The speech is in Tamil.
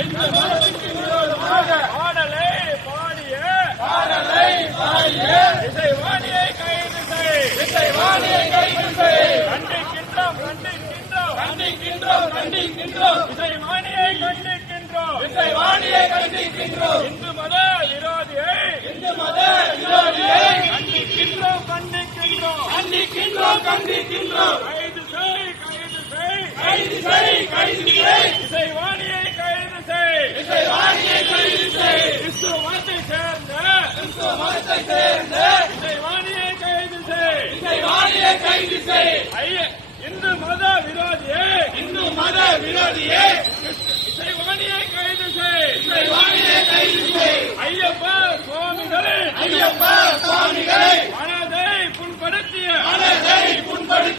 இந்து மதத்திற்கு விரோதமாக பாடலை பாடிய இசைவாணியை கைது செய். கண்டிக்கின்றோம். இசைவாணியை கண்டிக்கின்றோம். இந்து மத விரோதியை கண்டிக்கின்றோம். கைது செய். இசைவாணியை கைது செய். கிறிஸ்துவ மதத்தை சேர்ந்த இசைவாணியை கைது செய். இந்து மத விரோதியே இசைவாணியை கைது செய். ஐயப்பா சுவாமிகளை மனதை புண்படுத்திய